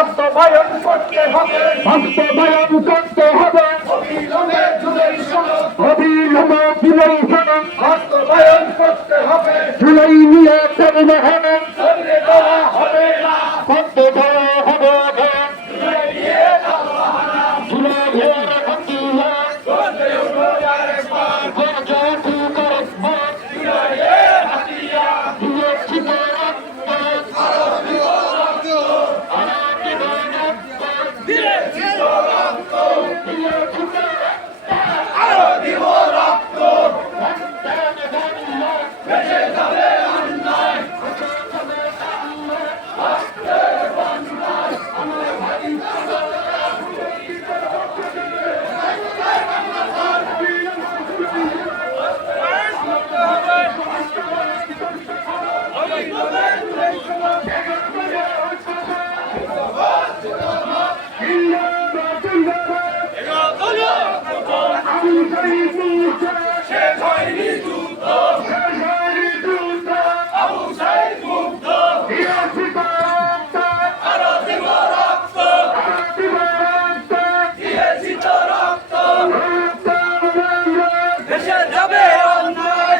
বাস্তবায়ন করতে হবে, বাস্তবায়ন করতে হবে, অবিলম্বে জুলাই সনদ অবিলম্বে জুলাই সনদ বাস্তবায়ন করতে হবে, জুলাই নিয়ে পরিবহন সরিয়ে দেওয়া হবে না, বন্ধ করা হবে না। জুলাই নিয়ে তালবাহানা, জুলাই নিয়ে আন্দোলন করতে উঠো আরেকবার, গর্জে করেছে জুলাইয়ের হাতিয়ার, দিয়েছি রক্ত দিয়েছি তো রক্ত, দিয়েছি আরো দিব রক্ত, ভেসে যাবে অন্যায়, শেষ হয়নি যুদ্ধ, আবু সাইদ মুগ্ধ, আরো দিব রক্ত, দিয়েছি তো রক্ত, ভেসে যাবে অন্যায়,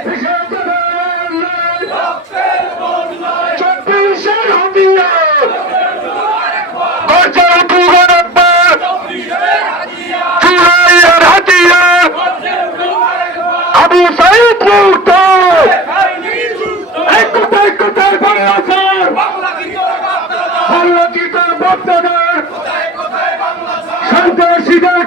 রক্তের বন্যায়, চব্বিশের হাতিয়ার, করতে উঠো আরেকবার, আবু সাইদ মুক্ত শেষ হয়নি যুদ্ধ, কোথায় কোথায় বাংলাদেশ বাংলা কি তোরা বাপ দাদা, বাংলাদেশ বক্তব্য কোথায় কোথায় বাংলা ছাড়, সন্ত্রাসীদের